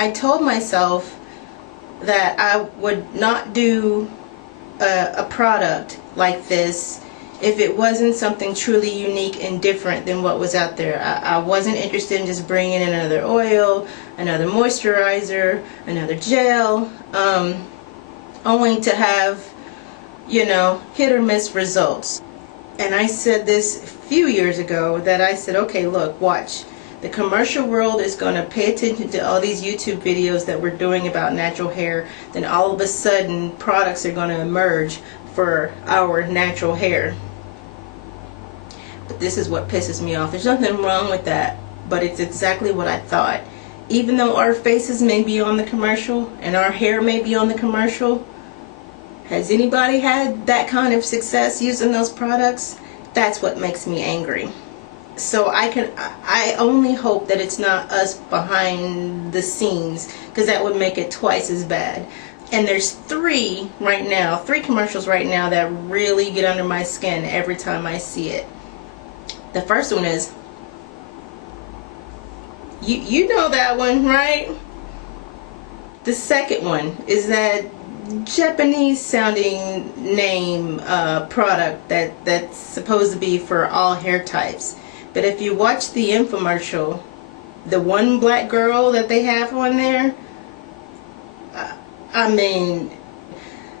I told myself that I would not do a product like this if it wasn't something truly unique and different than what was out there. I wasn't interested in just bringing in another oil, another moisturizer, another gel, only to have, you know, hit or miss results. And I said this a few years ago, that I said, okay, look, watch. The commercial world is going to pay attention to all these YouTube videos that we're doing about natural hair. Then all of a sudden, products are going to emerge for our natural hair. But this is what pisses me off. There's nothing wrong with that, but it's exactly what I thought. Even though our faces may be on the commercial and our hair may be on the commercial, has anybody had that kind of success using those products? That's what makes me angry. So I only hope that it's not us behind the scenes, because that would make it twice as bad. And there's three commercials right now that really get under my skin every time I see it. The first one is, you know that one, right? The second one is that Japanese sounding name product that's supposed to be for all hair types. But if you watch the infomercial, the one black girl that they have on there, I mean,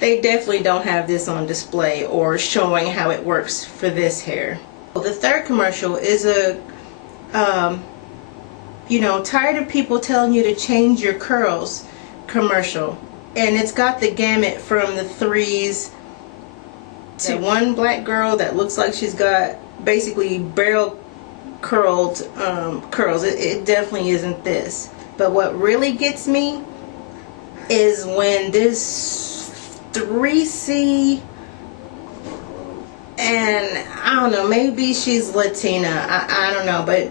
they definitely don't have this on display or showing how it works for this hair. The third commercial is a, you know, tired of people telling you to change your curls commercial. And it's got the gamut from the threes to one black girl that looks like she's got basically barrel curled curls. It definitely isn't this. But what really gets me is when this 3C, and I don't know, maybe she's Latina, I don't know, but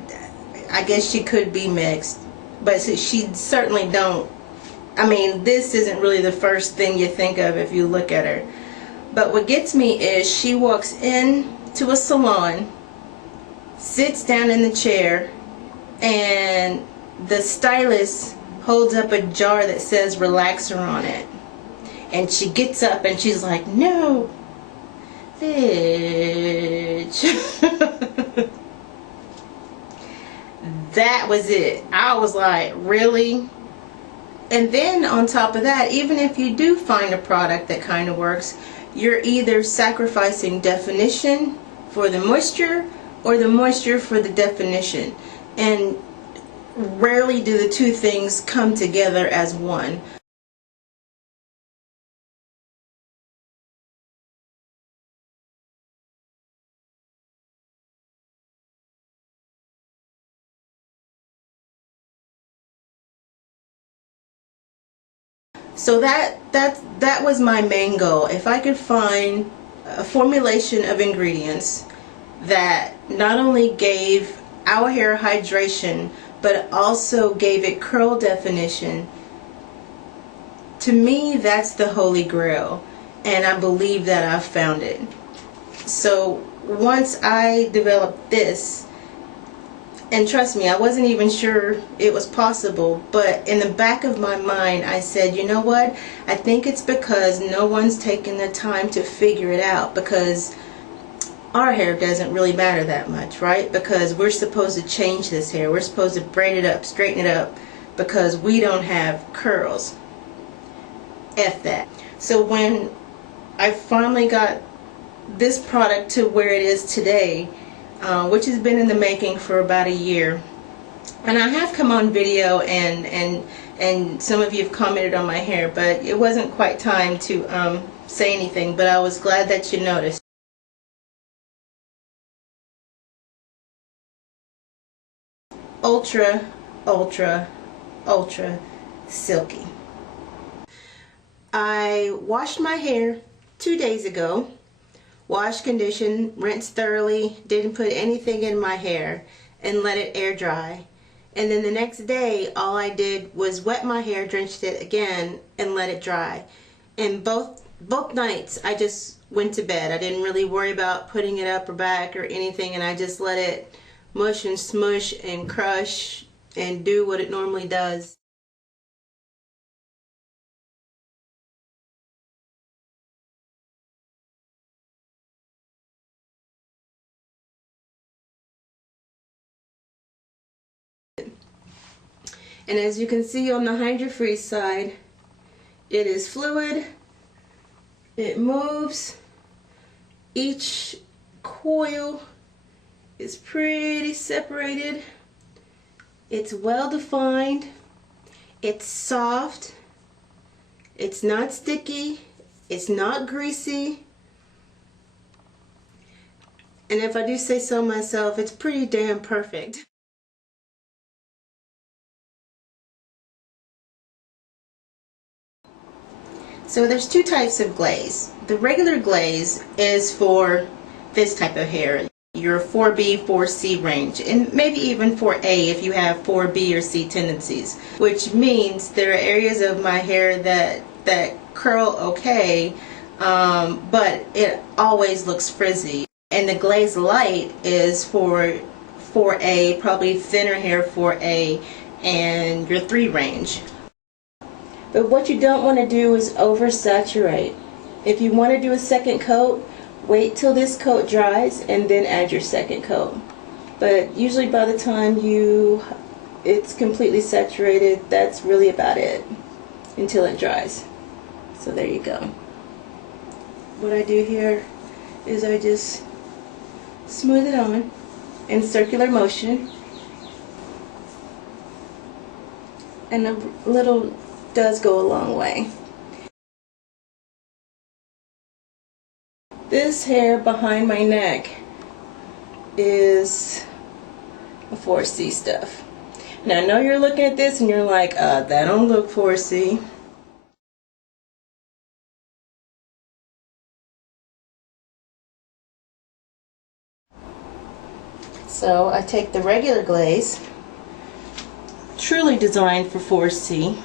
I guess she could be mixed, but she certainly don't. I mean, this isn't really the first thing you think of if you look at her. But what gets me is she walks in to a salon, sits down in the chair, and the stylist holds up a jar that says relaxer on it. And she gets up and she's like, no, bitch. That was it. I was like, really? And then on top of that, even if you do find a product that kind of works, you're either sacrificing definition for the moisture or the moisture for the definition. And rarely do the two things come together as one. So that was my main goal. If I could find a formulation of ingredients that not only gave our hair hydration, but also gave it curl definition, to me that's the holy grail, and I believe that I've found it. So once I developed this, and trust me, I wasn't even sure it was possible, but in the back of my mind I said, you know what, I think it's because no one's taken the time to figure it out, because our hair doesn't really matter that much, right? Because we're supposed to change this hair, we're supposed to braid it up, straighten it up, because we don't have curls. F that. So when I finally got this product to where it is today, which has been in the making for about a year, and I have come on video and some of you have commented on my hair, but it wasn't quite time to say anything, but I was glad that you noticed. Ultra, ultra, ultra silky. I washed my hair 2 days ago. Washed, conditioned, rinsed thoroughly, didn't put anything in my hair, and let it air dry. And then the next day, all I did was wet my hair, drenched it again, and let it dry. And both nights, I just went to bed. I didn't really worry about putting it up or back or anything, and I just let it mush and smush and crush and do what it normally does. And as you can see on the Hydra Freeze side, it is fluid, it moves, each coil is pretty separated, it's well defined, it's soft, it's not sticky, it's not greasy, and if I do say so myself, it's pretty damn perfect. So there's two types of glaze. The regular glaze is for this type of hair, your 4B, 4C range, and maybe even 4A if you have 4B or C tendencies, which means there are areas of my hair that curl okay, but it always looks frizzy. And the glaze light is for 4A, probably thinner hair 4A, and your 3 range. But what you don't want to do is oversaturate. If you want to do a second coat, wait till this coat dries and then add your second coat. But usually by the time it's completely saturated, that's really about it until it dries. So there you go. What I do here is I just smooth it on in circular motion, and a little does go a long way. This hair behind my neck is a 4C stuff. Now I know you're looking at this and you're like, that don't look 4C. So I take the regular glaze, truly designed for 4C.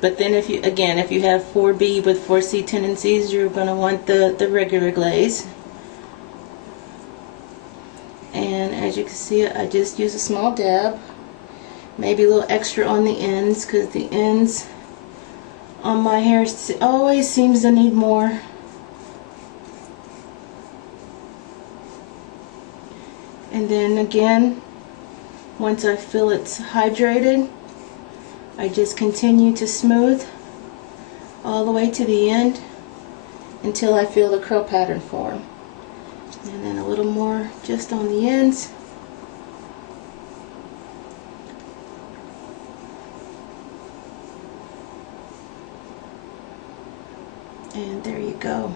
But then if you have 4B with 4C tendencies, you're going to want the regular glaze. And as you can see, I just use a small dab, maybe a little extra on the ends, because the ends on my hair always seems to need more. And then again, once I feel it's hydrated, I just continue to smooth all the way to the end until I feel the curl pattern form. And then a little more just on the ends. And there you go.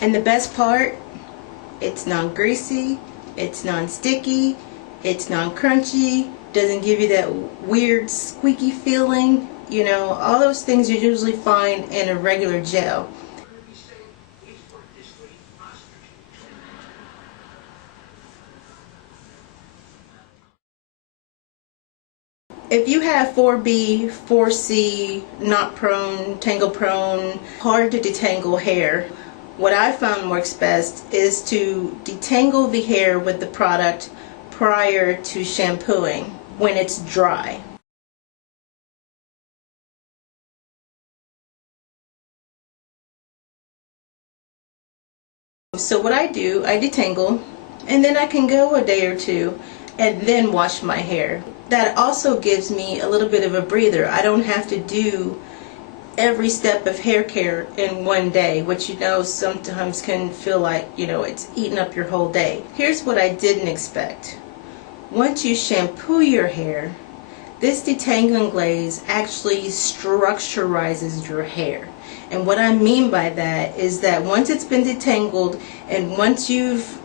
And the best part, it's non-greasy, it's non-sticky, it's non-crunchy, doesn't give you that weird squeaky feeling, you know, all those things you usually find in a regular gel. If you have 4B, 4C, knot prone, tangle prone, hard to detangle hair, what I found works best is to detangle the hair with the product prior to shampooing when it's dry. So what I do, I detangle, and then I can go a day or two and then wash my hair. That also gives me a little bit of a breather. I don't have to do every step of hair care in one day, which you know sometimes can feel like, you know, it's eating up your whole day. Here's what I didn't expect. Once you shampoo your hair, this detangling glaze actually structurizes your hair. And what I mean by that is that once it's been detangled and once you've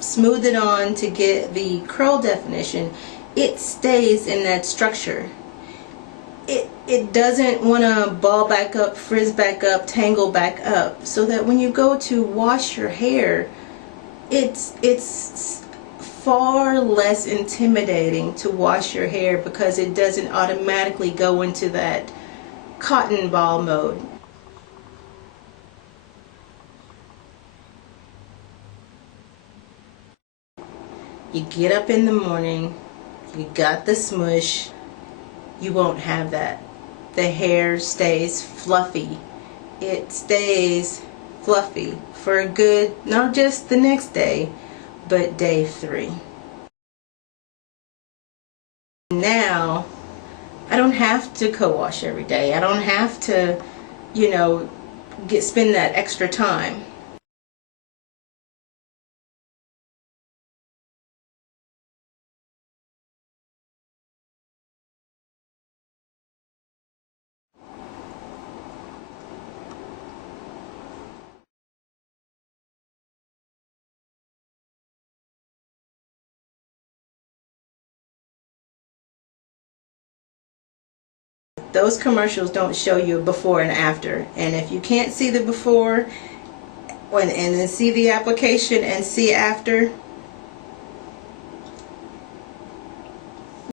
smoothed it on to get the curl definition, it stays in that structure. It doesn't want to ball back up, frizz back up, tangle back up, so that when you go to wash your hair, it's far less intimidating to wash your hair because it doesn't automatically go into that cotton ball mode. You get up in the morning, you got the smush, you won't have that. The hair stays fluffy. It stays fluffy for a good, not just the next day, but day 3. Now, I don't have to co-wash every day. I don't have to, you know, spend that extra time. Those commercials don't show you a before and after, and if you can't see the before and then see the application and see after,